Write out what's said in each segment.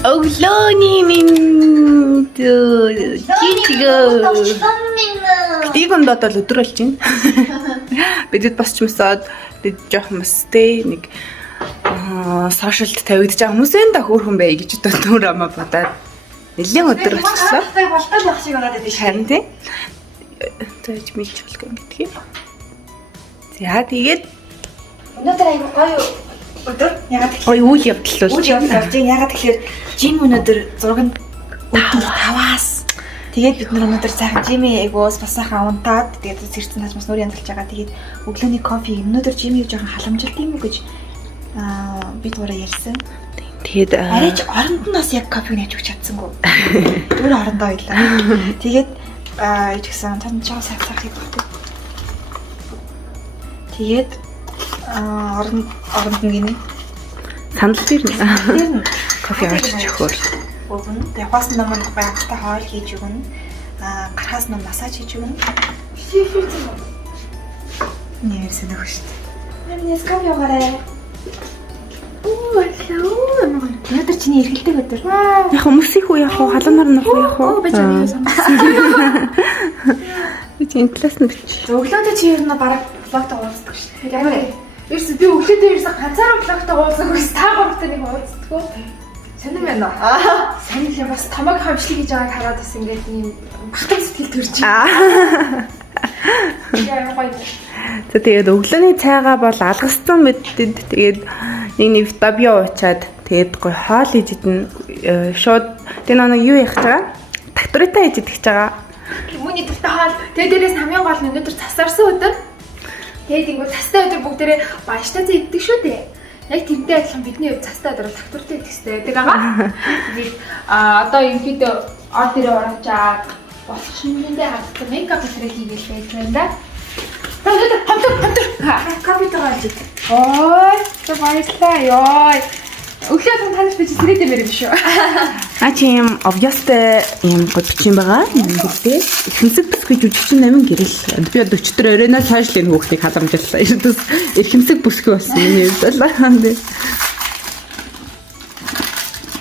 Өглөөний минь жижиг. Тийг ондод л өдөр болж байна. Бидэд бас ч юмсаад бид жоох юмстэй нэг сошиалд тавигдж байгаа хүмүүс энэ да хөөрхөн бай гэж өдөр амаа бодоод нэлээд өдөр болчихлоо. Болтол байх шиг байгаа гэдэг харин тий. Тэгж мэлж болох юм гэдгийг. За тэгээд өнөөдөр аягүй гоё өдөр ягаад гоё үйл явдал бол үйл явдал явж байгаа. Ягаад тэгэхээр жим өнөөдөр зураг нь 5-аас тэгээд бид нар өнөөдөр сайхан жимийн эгоос бас сайхан унтаад тэгээд зэрцэн таж бас нөр янзалж байгаа. Тэгээд өглөөний кофе өнөөдөр жимийг жоохон халамжилт юм уу гэж бид гураа ярьсан. Тэгээд арайч оронд нь бас яг кофег нээж өгч чадсангүй. Өөр орондоо байлаа. Тэгээд ич гэсэн тань жоо сайхан хийх. Тэгээд оронд нь гинэ санал ирнэ. Кофе авчиж өгөөр. Өгнө. Тэгээд хаас намайг байнгтай хоол хийж өгнө. Гарахаас нь массаж хийж өгнө. Нэрсэн өгөх шүү дээ. Нэрнэс кофе яваарай. Өнөөдөр чиний эргэлдэг өдөр. Яг хүмүүсийн хүү яг уу халуунаар нөх яг уу. Би чамайг сонсон. Би чинь класс нь бич. Өглөөдөө чи ер нь бараг блогтой уулздаг шүү дээ. Яг ерөөс би өглөөдөө ерөөс ганцаараа блогтой уулзах үс та гуравтай нэг уулздаггүй. Сонирм байна уу? Сонирм юм бас томог хамшлиг хийж байгааг хараад бас ингээд ийм бахтан сэтгэл төрж байна. Яа гоё. Тэгээд өглөөний цайгаа бол алгассан мэддэг. Тэгээд нэг витамин уучаад тэгээд гоё хоол хийж идэн шууд тэр нэг юу яах чагаа? Тактурита хийж идэх чагаа. Хүмүүний төвтэй хоол. Тэгээд дээрээс хамгийн гол нь өнөөдөр цасарсан өдөр. Тэгээд ингээд цастай өдөр бүгдээрээ бааштай иддэг шүү дээ. Яг тэрнтэй адилхан бидний цастай өдөр тактурита идэх хэрэгтэй байдаг аа. Тэгээд одоо ерөнхийдөө ор дээрээ орчаад болох шингэндээ хатсан мейкап хийгээл хийгээл байж байна да. Тэгээд хамтар кофе тааж ид. Ой, тэ баярлаа ёо. Өглөө таньж би зэрэг дэмэр юм шүү. Чи юм obviously юм бичсэн байгаа. Ингэдэй. Ихэнсэг бүсгүйж 48 гэрэл. Би 44 оройноо цаашлын хүүхдийг халамжлаа. Эрдэнэс эрхэмсэг бүсгүй болсон юм байна.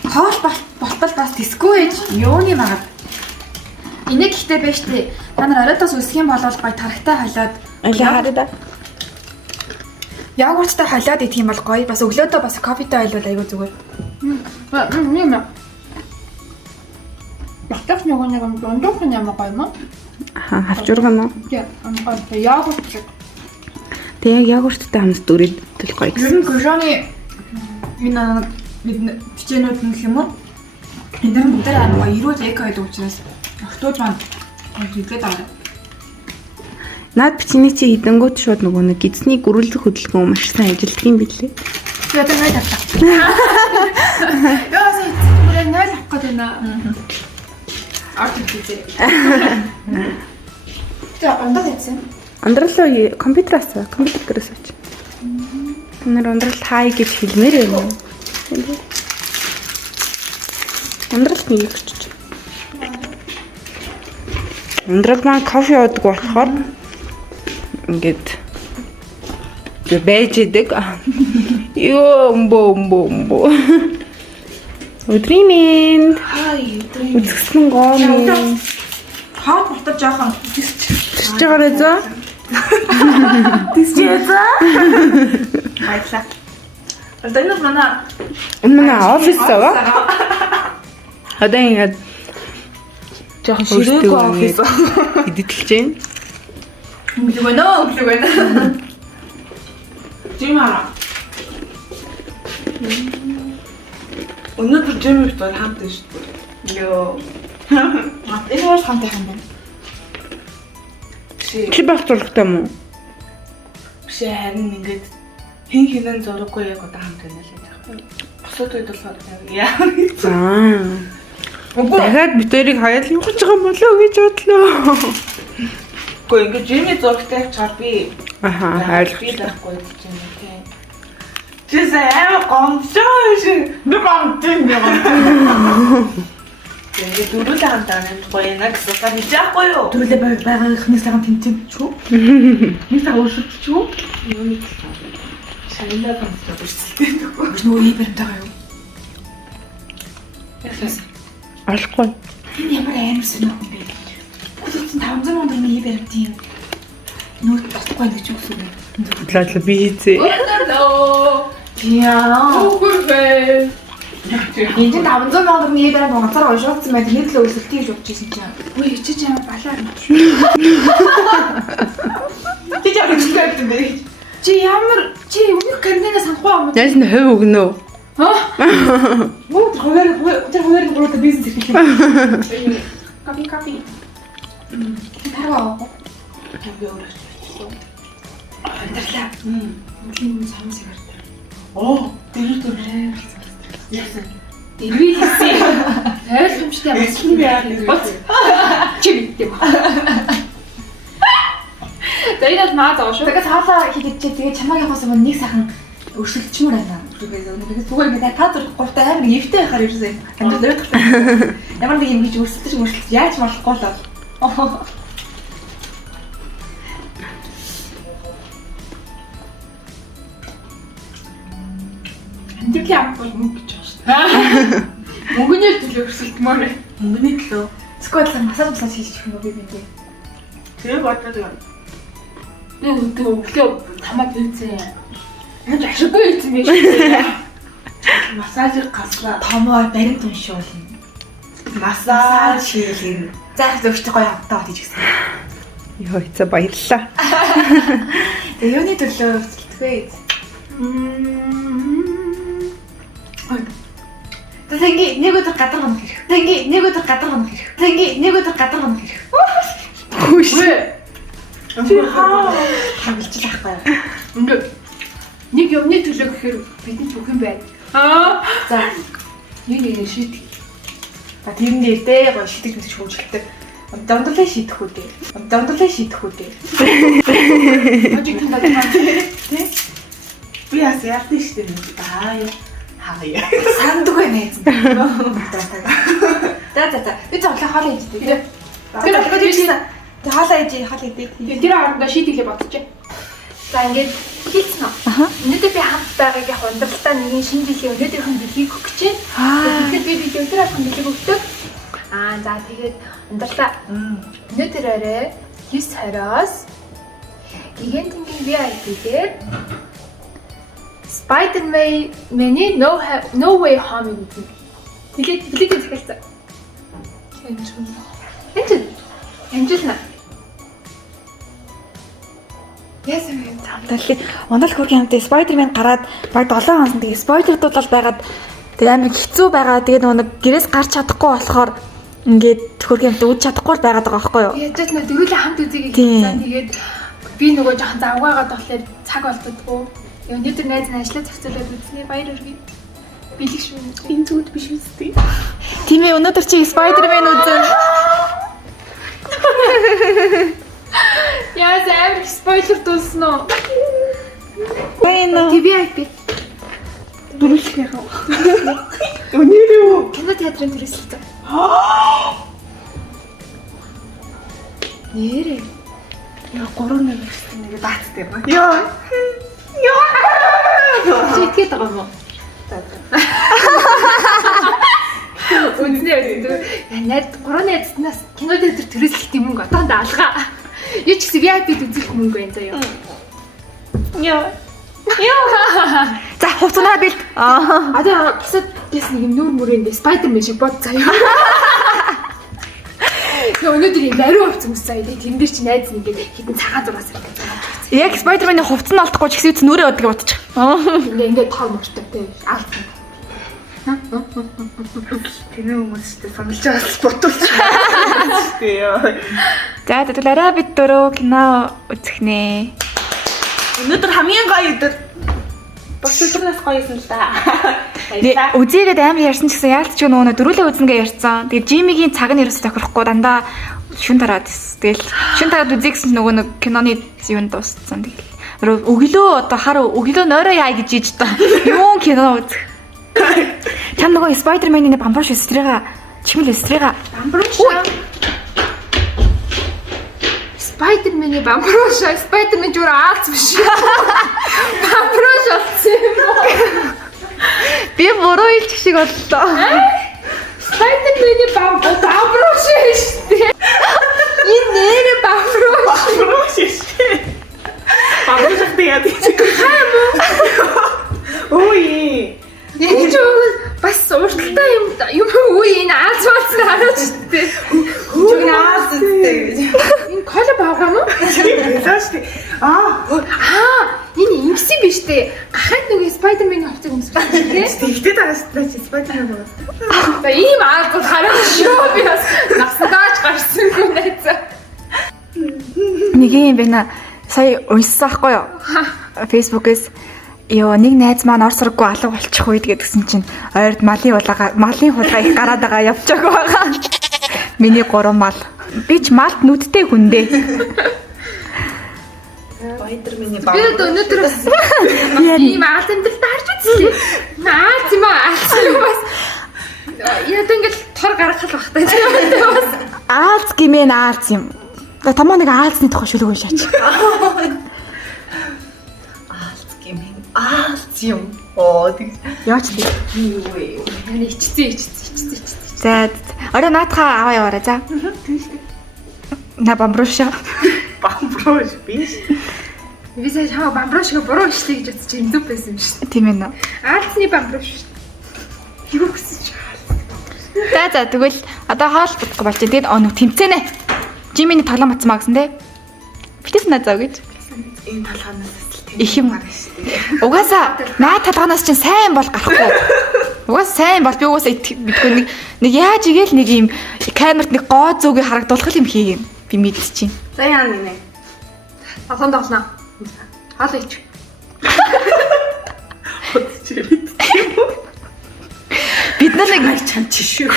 Хоол болтол бас дискгүй ээж юуны магад. Энийг ихтэй байж тээ. Та нар оройдоос үсэх юм бол гоё тархтай халаад хараа да. Йогурттай халаад идэх юм бол гоё. Бас өглөөдөө бас кофетэй байлбал айгүй зүгээр. Юм. Батгах нэг юм дондох юм гоё юм аа. Харж ургана. Йогурт. Тэг яг йогурттай хамт дүрээд тэл гоё. Ер нь гожоны энэ бичээнүүд нь юм уу? Энд дэр бүгд аа ирүүл эко гэдэг учраас охтууд маань хэлгээд аваа. Наад бичнийг чи хідэнгүүт шууд нөгөө нэг гидсний гөрүүлзэх хөдөлгөөн маш сайн ажилтдаг юм билээ. Тэгээд нэг тавтаа. Яа сая бүрээ нэг авах гэдэг нэ. Арт хийжээ. За ондоо хийсэн. Ондролоо компьютераас компьютер авч. Нар ондрол хай гэж хэлмээр байна. Ондрол нэг өгч. Ондрол маань кофе уудаг болохоор ингээд байж идэг. Ёо өмбө. Өдрийн Хай үзэсгэлэн гоо. хаад болтол жоохон Тисч байгаарай зөө. Баярлаа. Одоо энэ Манай офис байгаа. Одоо ингээд жоохон ширээгүй офис идэлж байна. Өглөг байна. Жимаа. Өнөөдөр жимэд бол хамт шүү дээ. Йоо. Энэ бол хамт байх юм байна. Чи байх зурагтай юм уу? Биш харин ингээд хинэн зураггүй яг одоо хамт байна л гэж. Босоод үед болохоор яа. Дахиад битэрийг хаяал явах гэж байгаа болоо гэж бодлоо. Гэхдээ ингээд жимэд зурагтай авчаар би ойлгохгүй байхгүй гэж юм тийм. Жисээ гомцоо шиг нэг гомцоо. Тэгээд дөрүлээ хамтаа гоё нэг сутаа хийж яахгүй юу? Дөрүлээ байгаа ихнээс сайхан тэмцэн ч үү? Нэг цаг уушиж ч үү? Юу шалаа гомцоо бүрсэлтэй нөгөө. Нөгөө ийм баримтайгаа юу? Алахгүй. Энэ ямар амар сонио юм бэ? Бүгд 500 сая төгрөгийн баримт юм. Нүүт болохгүй гэж үгсэн юм. Лаа би хийцээ. Өглөө. Яа. Үгүй. Энд 500 сая төгрөгийн баримт ганцаар уншуулсан байт нэг л өсөлтийг гэж бодож ирсэн чинь. Үгүй ичиж амар балаар юм. Чи яг үстэй юм бэ? Чи өмнөх карнигаа санахгүй юм уу? Яаж н хувь өгнө үү? Муу тэр хуваар гурван бизнес хийх юм. Копи. Таргаа. Копи өөрөө. Андарлаа. Мөлийн цамс игартай. Оо, тэр яасан. Ирвээ хийсэн. Ойлгомжтой бас хин яа гэж бод. Чи битээ. Тэйдэл маа зоо шүү. Тэгээд хаалаа хийгээд чи тэгээд чамайг явахаас өмнө нэг сайхан өршөлтчмөр байна. Зүгээр ингээд та зүрх гуртай хайр нэг эвтэй байхаар ирсэн. Амьдрал өөртөө. Ямар нэг юм гэж өрсөлдөж яаж болохгүй л бол. Амьдрал амгүй мөнгө гэж байна шүү дээ. Мөнгөний төлөө өрсөлдмөр. Мөнгөний төлөө. Сквад масаж хийж өгөх юм би биндээ. Тэгээ бодоод байна. Нэг өглөө тамаа хийсэн. Яаж ашиггүй хийсэн бэ шүү. Массажийг гаслаа. Томоор баримт уншуулна. Массаж хийлгэн. Заах зөвчтэй гоё хамтаа хийж гисэн. Йоо, за баярлалаа. Тэгээ юуны төлөө өрсөлдөхвэ? Тэнги нэг өдөр гадар гонох хэрэг. Тэнги нэг өдөр гадар гонох хэрэг. Тэнги нэг өдөр гадар гонох хэрэг. Хөөш. Хамлж лахгүй. Ингээд нэг юмны төлөө гэхээр бидний бүх юм байна. За нэг шийд. та тэрэн дээр дээ гоё шийдэх мэт шүүжгэлдэг. Дондлоо шийдэх үү дээ. Дондлоо шийдэх үү дээ. Ажиг тандаа тий. Би яс яалтын штэ нэг баа. Хаяа. Санддаг байна ээ. За. Би зовлоо хоол хийж дээ. Тэг хоолоо хийж дээ. Тэр хаандаа шийдэглээ бодчихъя. За ингээд хийцэн үү? Өнөөдөр би хамт байгааг яг ундралтаа нэгэн шинэ жилийн өнөөдрийнх нь бэлгийг өгч байна. Тэгэхээр би өдөр алхам бэлэг өгдөг. За тэгээд ундралтаа өнөөдөр орой 9:20-оос Гигантийн VIP-гээр Spider-Man-ийн No Way Home гэдэг. Тэгээд бэлгийн захиалцаа. Амжилна. Яасан бэ? Тэгэхээр Ундал хөргийн хамтаа Spider-Man гараад баг 7 хоног тэгээ спойлердууд бол байгаад тэгээ амар хэцүү байгаа. Тэгээ нэг гэрээс гарч чадахгүй болохоор ингээд хөргийн хамтаа үд чадахгүй л байгаад байгаа байхгүй юу? Яаж нэ дөрүлээ хамт үзье гэж хэлсэн. Тэгээд би нөгөө жоохон завгаагаад болохоор цаг болдодгоо. Өнөөдөр найз нь ажиллаа зохицуулаад үзснээ баяр хүргэе. Бэлэг шүү. Энэ зүуд биш үстэй. Тийм ээ өнөөдөр чи Spider-Man үзэн. Яа зэвэр спойлер дуулсан уу? Байна. VIP. Дүрэлэх яа. Өнөөдөр үү? Кино театрын төрөсөлтөө. Нэрээ. Яа 3 нэг өссөн нэг баацтай юм. Чи итгэдэг байгаа юм уу? Үнэхээр найд 3 найзнаас кино театр төрөсөлт юм мөнгө отоонд алгаа. Юу ч гэсэн VIP-д үзэх мөнгө байна заяа. За хуцнаа бэлт. Одоо босоод гэсэн нэг юм нүүр мөрөндөө Spider-Man шиг бод заяа. Өнөөдөр юм ариун хувцас өмссөн. Тэн дээр чи найз нэг ингээд хитэн цагаан зураас ирэх гэж байна. Яг Spider-Man-ийн хувцас нь алдахгүй ч гэсэн нүрээ өдөг бодчих. Ингээд тор мортой тий. Алт. Тэний хүмүүстэй саналж байгаас бодуулч. За тэгвэл арай бид дөрөв кино үзэх нэ. Өнөөдөр хамгийн гоё өдөр. Бос өдрөөс гоё юм л да. Үзээгээд амар ярьсан ч гэсэн яалт ч нөгөө дөрүлээ үзнэгээ ярьсан. Тэгээд Жимигийн цаг нь ерөөсө тохирохгүй дандаа шүн тараад ирсэн. Тэгэл шүн тараад үзье гэсэн нөгөө нэг киноны юунд дууссан. Тэгэл өглөө одоо хар өглөө нойроо яа гэж ийж та. Юу кино үзэх. Чам нөгөө Spider-Man-ийн бамбууш өстрийга чимэл өстрийга Бамбрууш. Spider-Man-ийн бамбрууш. Spider-Man зүгээр аалц биш. Бамбрууш болсон юм уу? би буруу хэлчих шиг боллоо. Багштай яа гэж. Ой. Энэ ч бас урталтай юм үе энэ ааз болсон хараач тээ. Чиг наас үстэй. Энэ коло баагаа мó? Зааштай. Энэ имси биш дээ. Гахаад нэг Spider-Man-ийн хувцас өмссөн тийм. Тэгтээ тааштай чи Spider-Man байна. За ийм ааз хараач шүү би бас насандаач гарсан юм найзаа. Нэг юм байна. Сая уншсан байхгүй юу? Facebook-ээс ёо нэг найз маань орс руугүй алга болчих үед гэдгсэн чинь ойрд малын хулгай их гараад байгаа явчихаг байгаа. Миний 3 мал. Би ч малт нүдтэй хүн дээ. Spider-Man-ийн Би өнөөдөр бас ийм ааз амьдралд харж үзлээ. Ааз юм аа. Бас яа тэнгэл тор гаргах багтай тийм бас. Аалз гимэн аалз юм. Томоо нэг аалзны тухай шүлэг уншаач. Аалз юм. Оо тэг. Яач тий. Юу вэ? Яа ичцээ. За орой наатахаа аваа яваарай за. Тийм шүү. На бамбруша. Бамброш биш. Би сая чамаа бамброшиг буруу ишлээ гэж бодож юм зүг байсан юм шүү. Тийм ээ нөө. Аалзны бамброш шүү. Юу гэсэн чи? За тэгвэл одоо хоол бодохгүй болж тэгээд нэг тэмцэнэ. Жиминий тоглоом атсан маа гэсэн те. Битээс наа зав гэж. Энэ талханаас Их юм. Угаасаа наа талгаанаас чинь сайн бол гарахгүй. Угаасаа сайн бол би угаасаа мэдгүй нэг яаж игээл нэг юм камерт нэг гоо зүгийг харагдуулах юм хийгээм. Би мэдчихээн. За яа нэ. Асанд олно. Хаал ич. Бид нар нэг чамч шүү.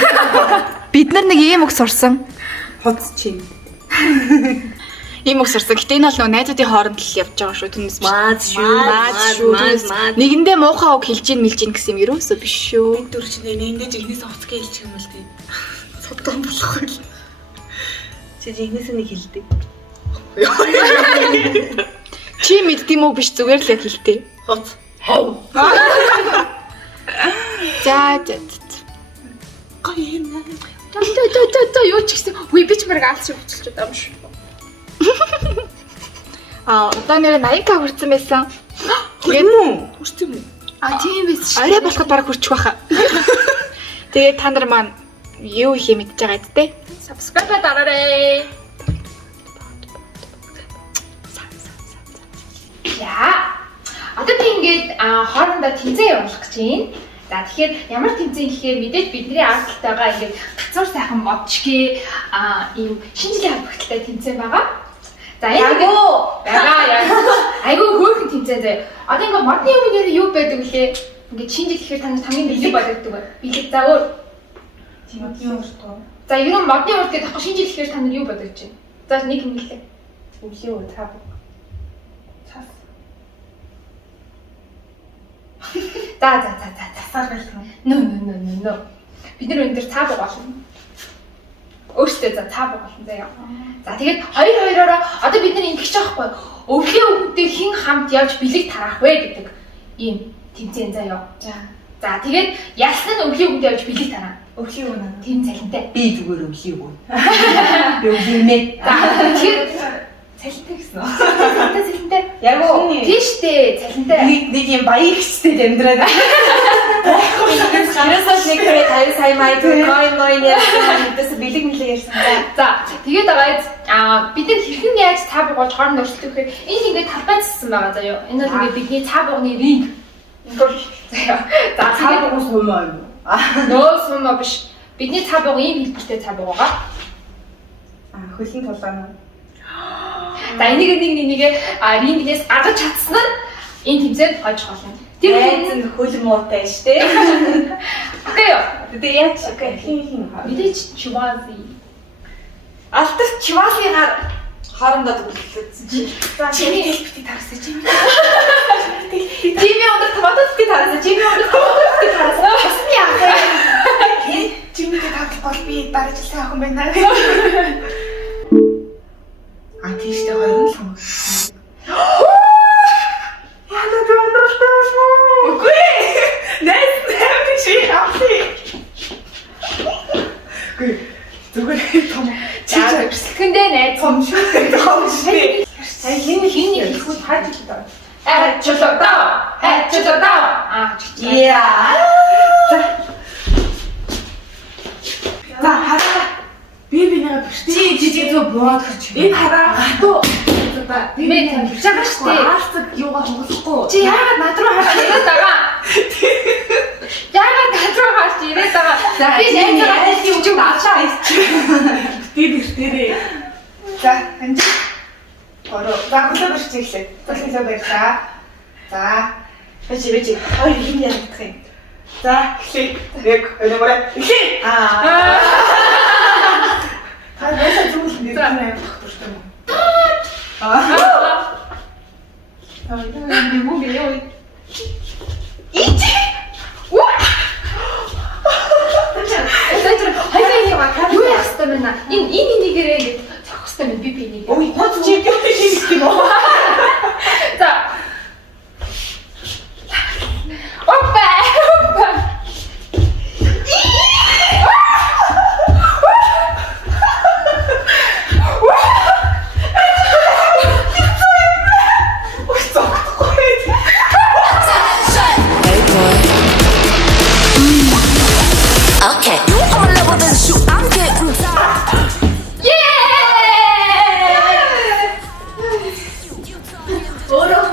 бид нар нэг ийм үг сурсан. Хоц чинь. Ийм үг сурсан. Гэтэ энэ бол нөгөө найзуудын хооронд л явж байгаа шүү. Түнэс Маад шүү. Нэгэндээ муухай үг хэлж ийн мэлж ийн гэсэн юм ерөөсөө биш шүү. Дүр чинь эндээ жигнээс оцгоо хэлчих юм бол тий. Содон болохгүй л. Чи жигнээс нэг хэлдэг. Чи мэддэм үү биш зүгээр л яг хэлтэй. Хоц. За. Гоё юм аа. Та юу ч гэсэн үе би ч мэрэг аалч хөцөлж байгаа юм шүү. Одоо нэр 80к хүрсэн байсан. Тэгээд хүрсэн юм уу? Тийм биз шүү. Арай болоход бараг хүрчих байхаа. Тэгээд та нар маань юу их юм мэдж байгаа гэдтэй. Subscribe дараарай. За. Одоо би ингээд хоорондоо тэмцээн явуулах гэж байна. За тэгэхээр ямар тэмцээн гэхээр мэдээж бидний аргалтайгаа ингээд гацуур сайхан модчгийн ийм шинжлэх албагталтай тэмцээн байгаа. За энэ айгуу хөөрхөн тэмцээн заяа. Одоо ингээд модны өмнөр юу байдаг вүлээ? Ингээд шинжил гэхээр тань хамгийн бэлэг бодогддог бай. Бэлэг за өөр. Тийм модны урт уу? За ер нь модны урт гэдэг тохоо шинжил гэхээр та нар юу бодогдож байна? За нэг юм хэлээ. Өвлийн үү цаа. Цаас. За. Тасаар гэлтэн. Нөө. Бид нар өндөр цаа болно. Өөртөө за цаа болно заяа. За тэгээд хоёроо одоо бид нар ингэж байгаа байхгүй. Өвлийн үгтэй хин хамт явж бэлэг тараах вэ гэдэг ийм тэмцээн заяа. За тэгээд ялсан нь өвлийн үгтэй явж бэлэг тараа. Өвлийн үг наа. Тийм цалинтай. Би зүгээр өвлийн үг. Би өвлийн мэ. За тэгэхээр Цалинтай гэсэн үү? цалинтай. Яг уу. Тийштэй цалинтай. Нэг юм баян ихтэй амьдраад. Хамаасаа нэг хэрэг 50 сая май ноён яасан. Тэс бэлэг ярьсан. За тэгээд байгаа бид нар хэрхэн яаж цаа буугаж хооронд өрсөлдөх вэ? Энэ ингээд талбайцсан байгаа заяа. Энэ бол ингээд бидний цаа буугны ринг. Заяа. За Цаа буугын сумаа юу? нөө сумаа биш. Бидний цаа бууг ийм хэлбэртэй цаа бууг байгаа. Хөлний тулаан. За энийг рингнээс гаргаж чадсан нь энэ тэмцээнд хойж болно. Тэр нь хөл муутай штэ. окей юу? Тэгээ яач хин. Мэдээч чивази. Алтар чивалигаар хоорондоо дүрлэлсэн чи. Чимээ хэлбэртийг тарсан чимээ. Жими өндөр томатотыг тарсан. Жими өндөр томатотыг тарсан. Бас би яах вэ? Чимээ таглах бол би бараж сайн охин байна. Тийштэй хоёр нь л яна би ундралтай юм. Үгүй. Нэс чи авси. Үгүй. Зүгээр том. За өрсөлдөндөө найз Том шүү. хин хийхүүд хайж л даа. Ачулаа. Яа. За хараа. Би бинийгээ биштэй жижиг зөө боод гэж. Энэ хараа гатуу. Би хэлж байгаа шүү дээ. Хаалцаг юугаа хонголохгүй. Чи яагаад над руу харж ирээд байгаа? Яагаад над руу харж ирээд байгаа? Би найзгаа хэлж өгч авчаа ийч. Би биштэй. За энэ ороо. За хөлөө бишчихлээ. За хөлөө барьлаа. За бэж. Ой юм ярих юм. За эхлэе. Яг өнөөрөө эхлэе. Та ясаа зүйл нэг юм авах юм. Энэ нэгээрээ зохих хэвээр байна. Би нэг. Ой, гоц чи юу хийх юм бэ? За. Опа. Okay, you on a level than shoot. I'm getting tired. Өөрөө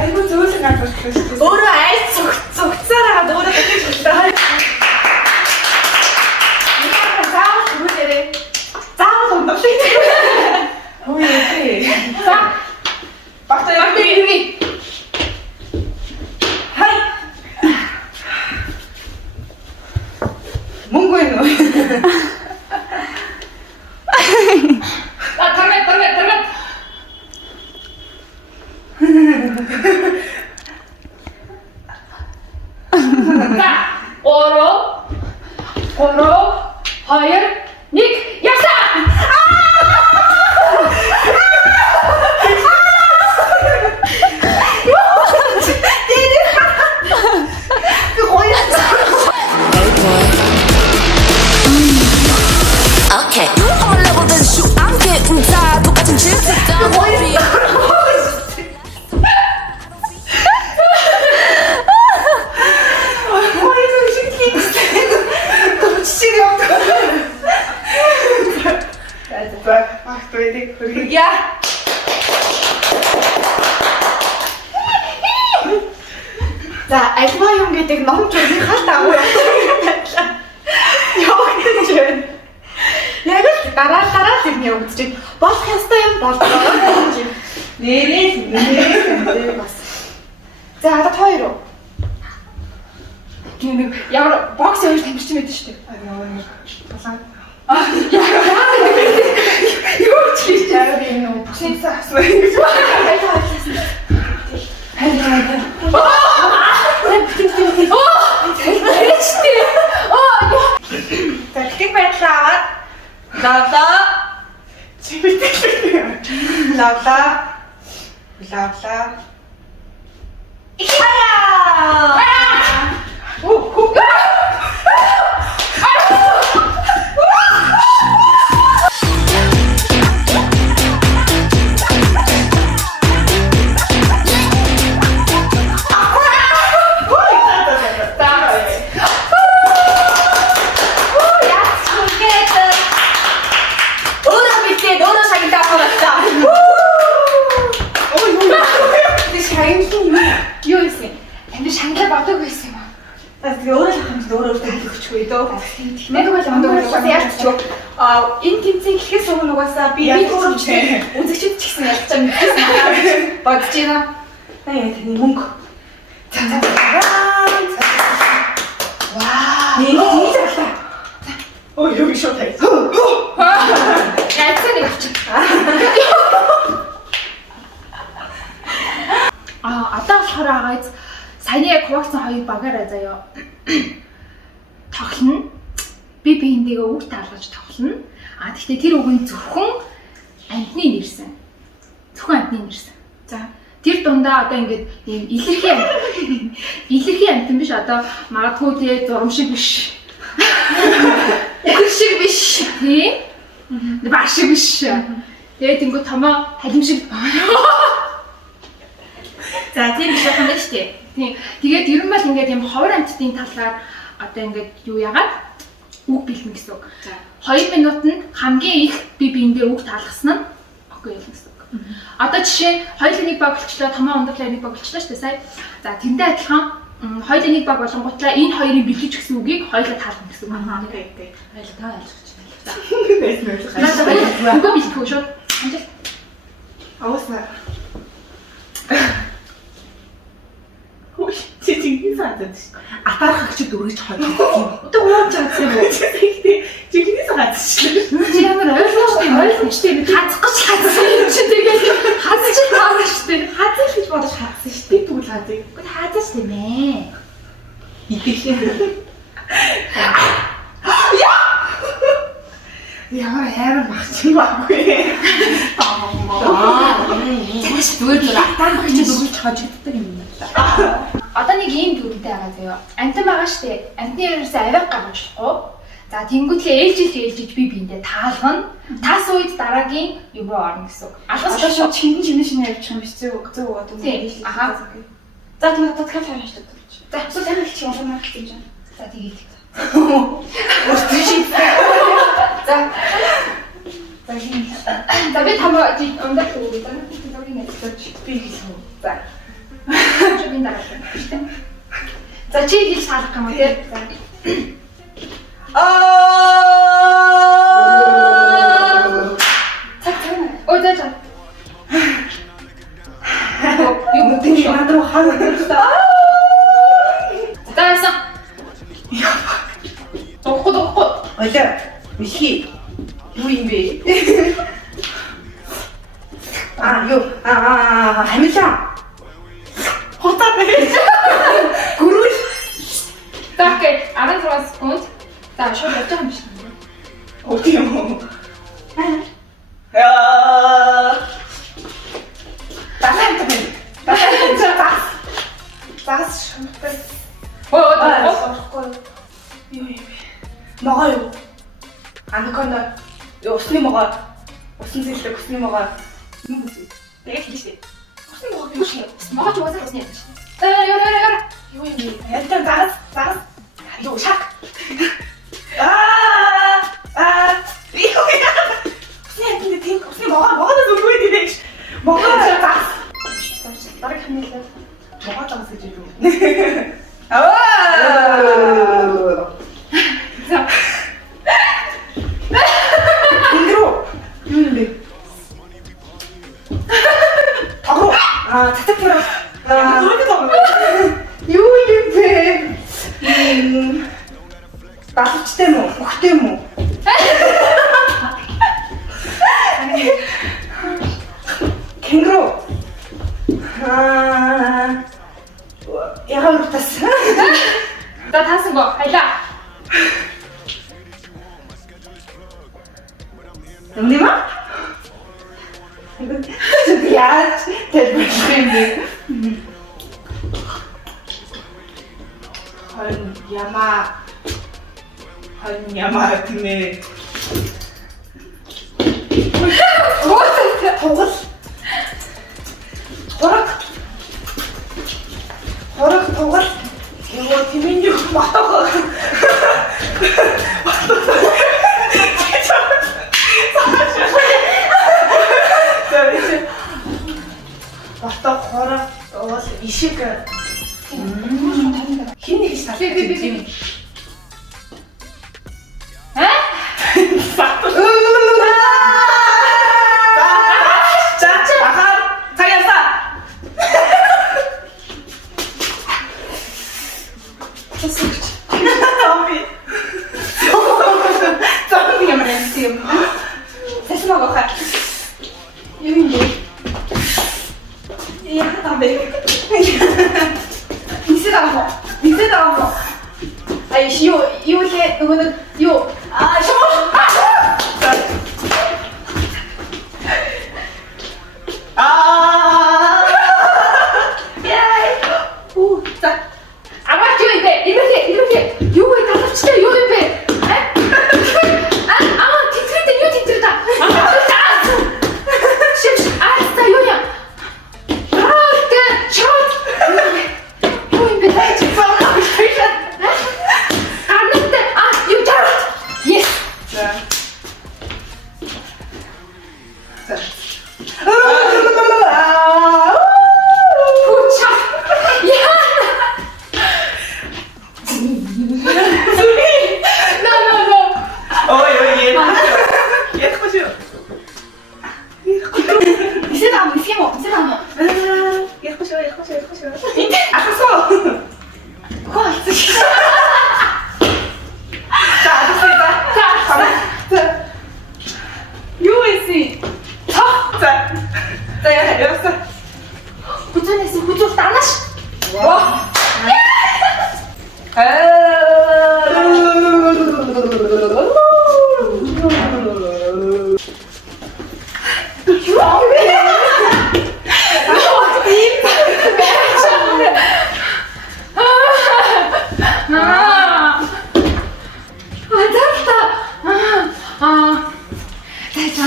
айгуу зөөлөн авах гэсэн. Өөрөө айц цугцаараа өөрөө дахиж хэлээ. Заавал түрүүлээрээ. Заавал ундлаа. Ой ээ. За. Багтаа би. Хай. Мөнгө энэ. Таргат. За. Ороо. 2 1 яса. Okay, you on a level than shoot. I'm getting tired. 똑같은 질색 따위. Я. За, альва юм гэдэг ном журны халт аваа. Явагдаж байна. Яг л дараа л юм явагдаж байна. Болох ёстой юм болдгоо. Нэрээ бас. За, одоо хоёр уу? Гэнэ ямар бокс явж тамирч мэдэн шүү дээ. Болоо. Юу ч хийж Яагаад юм бүсийн асуу. Тактик байдлаа аваад лавла чивэтэй лавла юу ийсэн? Энд шанглаа бодог байсан юм аа. Тэгээ өөрөө хамт өөрөө хэлчихгүй дөө. Нэг бол яаж ч энэ тэмцээн гэхээс өмнө угаасаа би өөрөө үзэгчд ч гэсэн ялч чам мэдсэн бодож байна. Аа таны мөнгө. Ваа. Нэг залаа. Ой юу шот хай. Яцсан нэг авчих. Одоо болохоор агаац саяны яг хуваалцсан хоёр багаараа заяа. Тоглоно. Би биендээ үг таалгаж тоглоно. Гэхдээ тэр үг нь зөвхөн амтны нэрсэн. За тэр дундаа одоо ингээд ийм илэрхий амтан биш одоо магадгүй тий зурм шиг биш. Үхэр шиг биш. Тий? Баш шиг биш. Тэгээд тэнгүү томоо халимшиг. За тийм биш юм байна шүү дээ. Тийм. Тэгээд ер нь бол ингээд юм ховор амьтдын талаар одоо ингээд юу яагаад үг бэлэн гэсэн үг. За 2 минутанд хамгийн их би биендээ үг таалгасан нь окей юм гэсэн үг. Одоо жишээ нь хоёулаа нэг баг болчлоо, томоо ундаглаа нэг баг болчлоо шүү дээ сая. За тэндээ адилхан хоёулаа нэг баг болонгуутлаа энэ хоёрын бэлгэж гэсэн үгийг хоёулаа таалгах гэсэн үг. Окей. Хоёулаа таа ойлгож байна. За. Үгүй бэлтгэв шүү. Амжилт. Аваасна. Хөөе, чи чиний санаад шүү. Атаархагч дөрөж хойд. Өдөө уурч чадсан юм уу? Чи чиний санаад шүү. Чи ямар ойлгомжтой би хазах гэж хазсан юм чи тэгээд хазаж байгаа шүү дээ. Хазах гэж бодож хазсан шүү дээ. Тэгвэл хазыг. Гэхдээ хазаж тийм ээ. Идэхээ. Ямар хайр багч юм баггүй. Тэгэж зүгээр зүгээр атаархагч дөрөж хожигддаг юм байна. Одоо нэг ийм дүрмтэй байгаа заяа. Амтан байгаа шүү дээ. Амтны ерөөсөө авиг гаргахгүй. За тэнгуүтлээ ээлжиж би биэндээ таалгана. Тас үед дараагийн юм руу орно гэсэн үг. Одоо шууд шинэ явчих юм биш зөө зөө одоо. Тийм. Аха. За тэгээд одоо кафе хааштай дурч. За Суу тань их юм байна гэж байна. за тэгээд. Өөстөө шийд. За. За би тамаа ундаг үгүй даа. Тэдний нэрлэж Би хэлсэн. за. Чи би дараа. За чи хэлж таалах юм уу те? Ой за. Юу тийм манд руу хаа. Таасан. Тохоо. Олоо. Мишки. Юу юм бэ? Хамилаа. Хотаа бэ? Гүрүүл. Так, 16 секунд. За шууд явж байгаа юм шиг байна. Окей юм уу? Бас шунтай. Ой. Юу юм бэ? Могоо юу? Анаконда. Усны могоо. Усан зэлдэг усны могоо. Юу вэ? Тэгээд хэлж дээ. Усны могоо юу шиг? Могоо ч уусаа усны юм шиг. Яра. Юу юм бэ? Янтан загас. Юу шак. Юу яа? Усны тийм усны могоо зүггүй дээ. Могоо загас. Бараг хэмнэлээ. Могоо загас гэж юу? За. Индро. Юу юм бэ? Агро. Татагтэр. Юу юм бэ? Багчтай мó? Хөхтэй мó? Кенгуру. Яагаад утас? За таасан гоо. Хайлаа. Нэмэ? Яаж тэтгэв бэ? 한 야마 등에 호락 이거 김민주 맞다가 맞다 호락 이식을 힘내기 시작했지.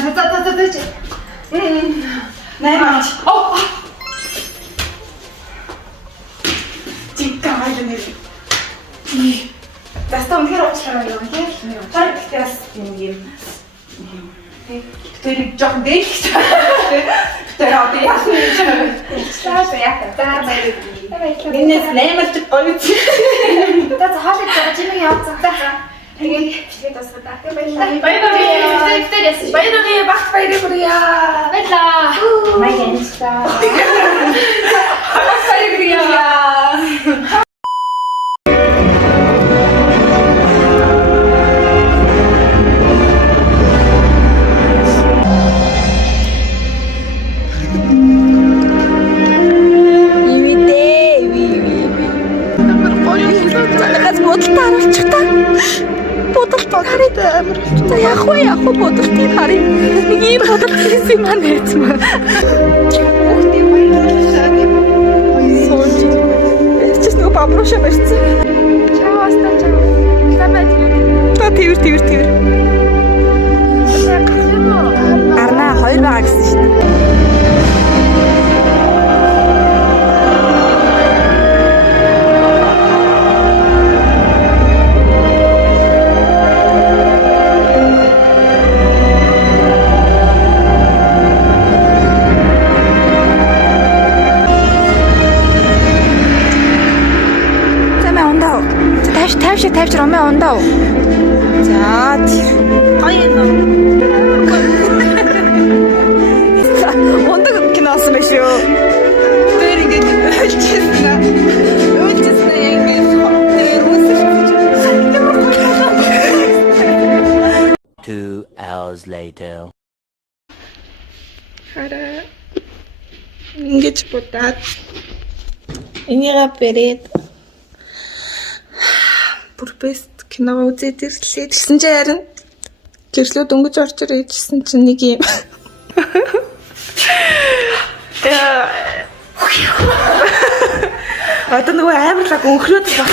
За. Наймаач. Оо. Жинхэнэ хайлаа нэр. Застан тэр уучлаарай юм тийм. Чар гэхдээ бас юм. Тэр жоохон дээлхтэй. Тэр одоо яах вэ? Цааш яах вэ? За баяр. Энэс наймалж гоё. За хаалт за чимээ явцгаа. За. Тэгээд бичлэг тасгадаа. Баярлалаа. Баярлалаа. Баярлалаа яасан. Баярын багт баярын хүргье. Баярлалаа. Баярлалаа. Баярын хүргье. За яах вэ бодолтыг харъя. Нэг ийм бодолт хийсэн юм байна гэсэн. Хүүхдээ баярлалаа. Сууж. Эцэс нөгөө бамруушаа барьсан. Чаавас та чав. Камад. Та тэр. Арна 2 байгаа гэсэн шүү дээ. Тавьж ромын ундаа. За гоё юм. Ундаг киносон байх шүү. Тэр ингэж ölçэснэ. Ölçэснэ ингэж тэр үсэж. 2 hours later. Хараа. Ингэж бодаад энийгээ бэрээд бүр бест кино үзээд ирлээ. Тэгсэн чинь харин гэрлөө дөнгөж орж ирсэн чинь нэг юм. Одоо нөгөө амарлаг өнхрөөд баг.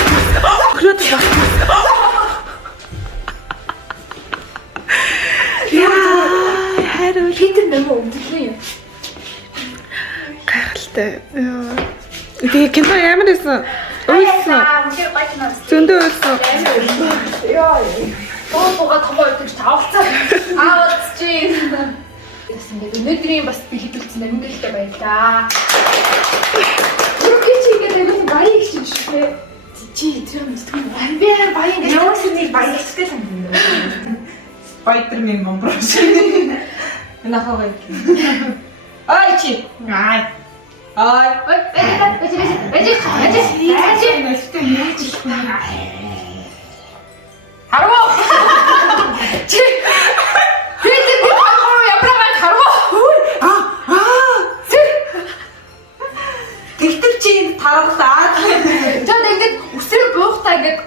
Яа, харин Хитэн нэмээ өмдөглөө юм. гайхалтай. Тэгээ кино ямар байсан? Ойсон. Зөндөө ойсон. Бууга томоо өгч таавалцаа. Аавч чинь. Тэсэн дээр өнөөдрийн бас би хэдүүлсэн амжилттай баярлаа. Юу чи ингэ нэг баян их чинь шүү дээ. Чи тэр мэдгүй байна. Баян ингэ ямар нэг баян ихтэй санагдана. Spider-Man бомброш. Нахаа. Ай чи. Ай. Харуу. Чи. Бид япраа харуу. Тэгтэр чи таргалаа. Чад ингэж үсрэг буухтаа ингэж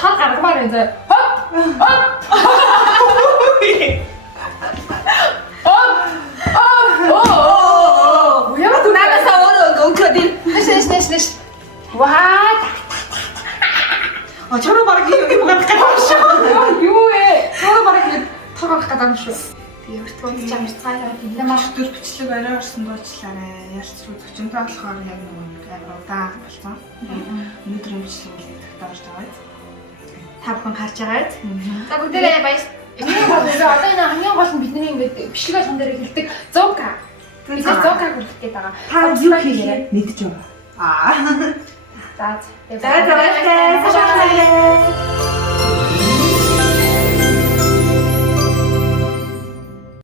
тал гаргамаар энэ. Хоп. Яа нагаса өнкөдин. Нэш. Ваа. Чороо баг юм гэх Юу ээ? Чороо бараг ингэ торох гэдэг юм шүү. Би өртгөнд чамцгаалаа. Ямар төр бичлэг орой орсон дуучлаарай. Ялц руу зочинтой болохоор яг нэг удаан болсон. Өнөөдрийн бичлэг үйл тогтоож байгаа. Та бүхэн харж байгаад. За бүгдээрээ баяр. Одоо энэ хамгийн гол нь бидний ингэ бичлэг сан дээр хэлдэг 100к. Бид 100к хүргэх гээд байгаа. Та юу хийлээ? Мэдж байгаа. За. За баярлалаа.